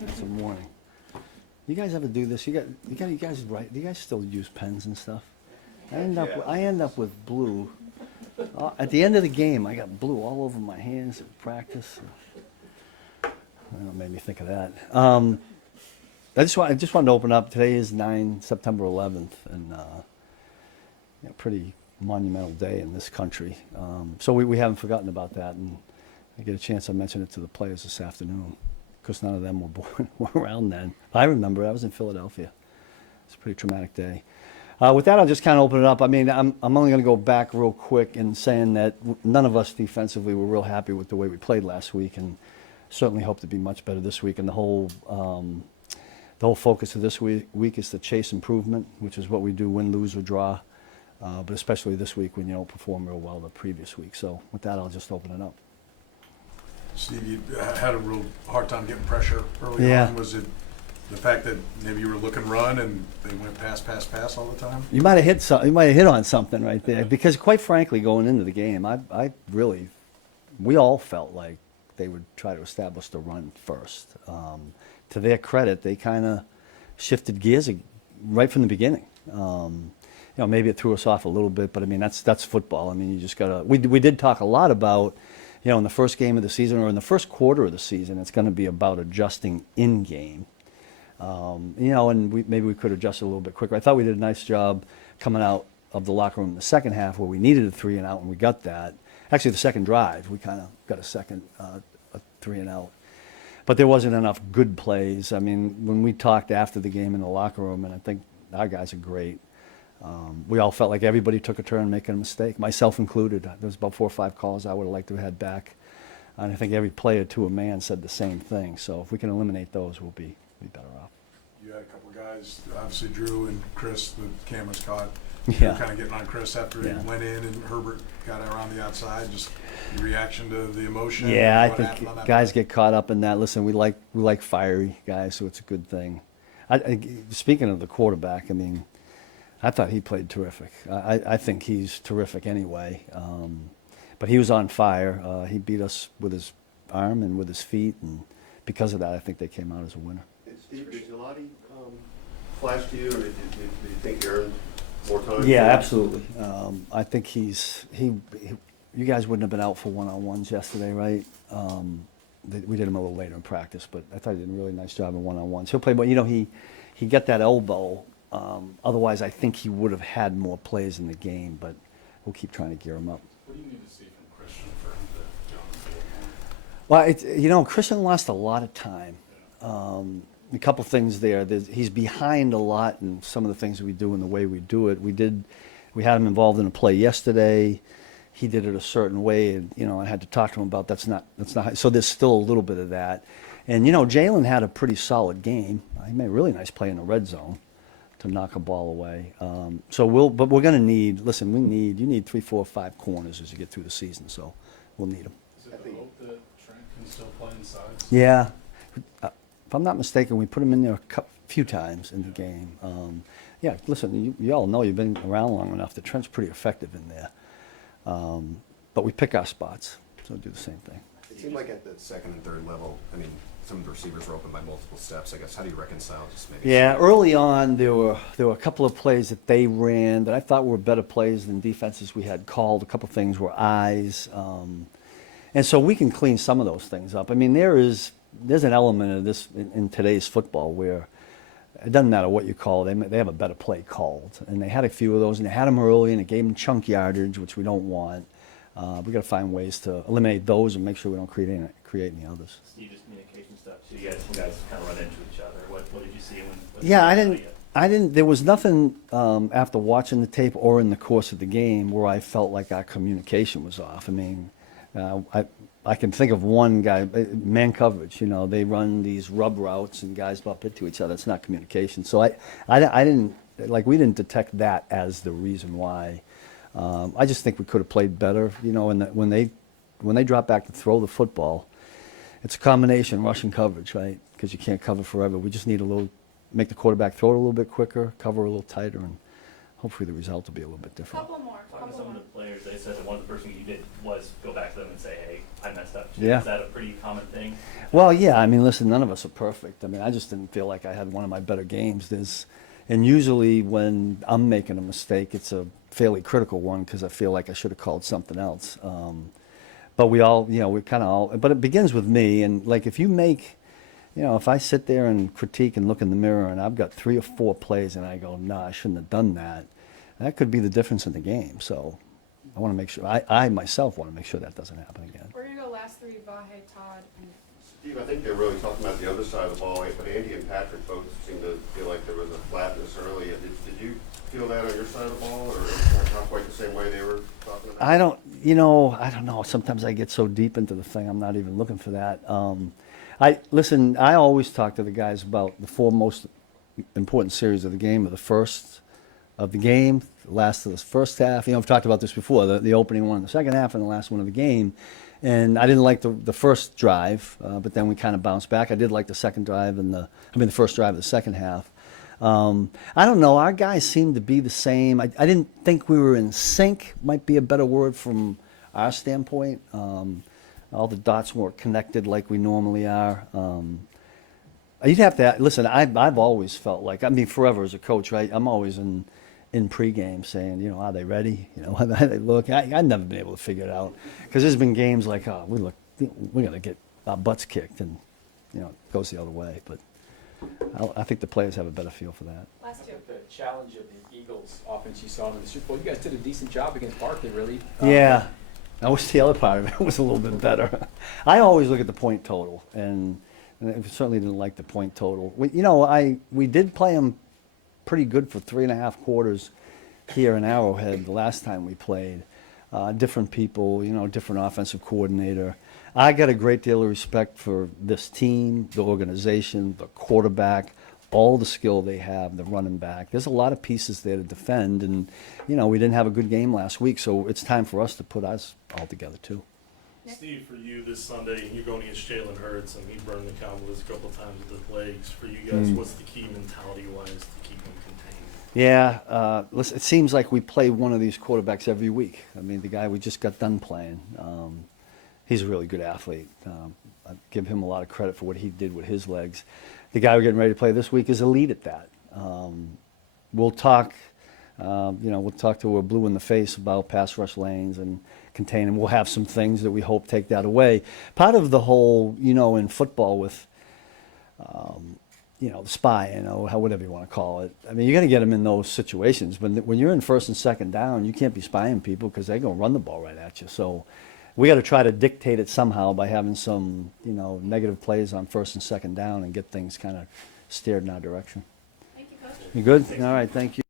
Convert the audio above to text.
It's a morning. You guys ever do this? You guys write? Do you guys still use pens and stuff? I end up with blue. At the end of the game, I got blue all over my hands at practice. That made me think of that. I just wanted to open up. Today is September 11th, and pretty monumental day in this country. So we haven't forgotten about that, and I get a chance to mention it to the players this afternoon, because none of them were around then. I remember I was in Philadelphia. It's a pretty traumatic day. With that, I'll just kind of open it up. I mean, I'm only going to go back real quick in saying that none of us defensively were real happy with the way we played last week, and certainly hope to be much better this week. And the whole focus of this week is to chase improvement, which is what we do, win, lose, or draw. But especially this week when you don't perform real well the previous week. So with that, I'll just open it up. Steve, you had a real hard time getting pressure early on. Was it the fact that maybe you were looking run and they went pass all the time? You might have hit you might have hit on something right there, because quite frankly, going into the game, we all felt like they would try to establish the run first. To their credit, they kind of shifted gears right from the beginning. Maybe it threw us off a little bit, but I mean that's football. I mean, you just gotta. We did talk a lot about, in the first game of the season or in the first quarter of the season, it's going to be about adjusting in game. And maybe we could adjust a little bit quicker. I thought we did a nice job coming out of the locker room in the second half, where we needed a 3 and out, and we got that. Actually, the second drive, we kind of got a second a 3 and out. But there wasn't enough good plays. I mean, when we talked after the game in the locker room, and I think our guys are great, we all felt like everybody took a turn making a mistake, myself included. There was about 4 or 5 calls I would have liked to have had back. And I think every player to a man said the same thing. So if we can eliminate those, we'll be better off. You had a couple of guys, obviously Drew and Chris, the cameras caught. Yeah. Kind of getting on Chris after he went in and Herbert got around the outside. Just your reaction to the emotion. Yeah, I think guys get caught up in that. Listen, we like fiery guys, so it's a good thing. Speaking of the quarterback, I mean, I thought he played terrific. I think he's terrific anyway. But he was on fire. He beat us with his arm and with his feet, and because of that, I think they came out as a winner. Steve, did Gelati flash to you, or did you think you earned more time? Yeah, absolutely. I think you guys wouldn't have been out for one-on-ones yesterday, right? We did him a little later in practice, but I thought he did a really nice job in one-on-ones. He'll play, but he got that elbow. Otherwise, I think he would have had more plays in the game, but we'll keep trying to gear him up. What do you need to see from Christian for him to get on the field? Well, Christian lost a lot of time. A couple things there. He's behind a lot in some of the things that we do and the way we do it. We had him involved in a play yesterday. He did it a certain way, and I had to talk to him about that's not. So there's still a little bit of that. And Jalen had a pretty solid game. He made a really nice play in the red zone to knock a ball away. But we're going to need. Listen, you need 3, 4, 5 corners as you get through the season. So we'll need them. Is it the hope that Trent can still play inside? Yeah. If I'm not mistaken, we put him in there a few times in the game. Listen, you all know, you've been around long enough, that Trent's pretty effective in there. But we pick our spots, so do the same thing. It seemed like at the second and third level, I mean, some of the receivers were open by multiple steps. I guess, how do you reconcile just maybe? Yeah, early on, there were a couple of plays that they ran that I thought were better plays than defenses we had called. A couple of things were eyes. And so we can clean some of those things up. I mean, there's an element of this in today's football where it doesn't matter what you call it, they have a better play called. And they had a few of those, and they had them early, and it gave them chunk yardage, which we don't want. We've got to find ways to eliminate those and make sure we don't create any others. Steve, just communication stuff. So you guys kind of run into each other. What did you see when? Yeah, I didn't. There was nothing after watching the tape or in the course of the game where I felt like our communication was off. I mean, I can think of one guy, man coverage. They run these rub routes and guys bump into each other. It's not communication. So I didn't we didn't detect that as the reason why. I just think we could have played better. When they drop back to throw the football, it's a combination rush and coverage, right? Because you can't cover forever. We just need make the quarterback throw it a little bit quicker, cover a little tighter, and hopefully the result will be a little bit different. Couple more, Talking to couple some of more. the players, they said that one of the first things you did was go back to them and say, hey, I messed up. Yeah. Is that a pretty common thing? Well, yeah, I mean, listen, none of us are perfect. I mean, I just didn't feel like I had one of my better games. And usually when I'm making a mistake, it's a fairly critical one because I feel like I should have called something else. But we all, we kind of all, but it begins with me. And like if you make, if I sit there and critique and look in the mirror and I've got 3 or 4 plays and I go, no, I shouldn't have done that, that could be the difference in the game. So I want to make sure, I myself want to make sure that doesn't happen again. We're gonna go last 3, Vahe, Todd, and Steve, I think they're really talking about the other side of the ball, but Andy and Patrick both seemed to feel like there was a flatness early. Did you feel that on your side of the ball, or not quite the same way they were talking about? I don't know. Sometimes I get so deep into the thing, I'm not even looking for that. Listen, I always talk to the guys about the 4 most important series of the game, or the first of the game, the last of the first half. I've talked about this before, the opening one in the second half and the last one of the game. And I didn't like the first drive, but then we kind of bounced back. I did like the second drive and the first drive of the second half. I don't know. Our guys seemed to be the same. I didn't think we were in sync, might be a better word from our standpoint. All the dots weren't connected like we normally are. You'd have to listen. I've always felt like, forever as a coach, right? I'm always in pregame saying, are they ready? How they look. I've never been able to figure it out because there's been games like, we're gonna get our butts kicked, and it goes the other way. But I think the players have a better feel for that. last 2. The challenge of the Eagles offense you saw in the Super Bowl, you guys did a decent job against Barkley, really. Yeah, that was the other part of it. It was a little bit better. I always look at the point total, and I certainly didn't like the point total. We did play them pretty good for 3.5 quarters here in Arrowhead the last time we played. Different people, different offensive coordinator. I got a great deal of respect for this team, the organization, the quarterback, all the skill they have, the running back. There's a lot of pieces there to defend, and we didn't have a good game last week, so it's time for us to put us all together too. Steve, for you this Sunday, you're going against Jalen Hurts, and he burned the Cowboys a couple times with his legs. For you guys, what's the key mentality-wise to keep him contained? Yeah, listen, it seems like we play one of these quarterbacks every week. The guy we just got done playing, he's a really good athlete. I give him a lot of credit for what he did with his legs. The guy we're getting ready to play this week is elite at that. We'll talk, we'll talk till we're blue in the face about pass rush lanes and containing. We'll have some things that we hope take that away. Part of the whole, in football with, the spy, whatever you want to call it. You got to get them in those situations. When you're in first and second down, you can't be spying people because they're going to run the ball right at you. So we got to try to dictate it somehow by having some, negative plays on first and second down and get things kind of steered in our direction. thank you, Coach. You good? All right, thank you.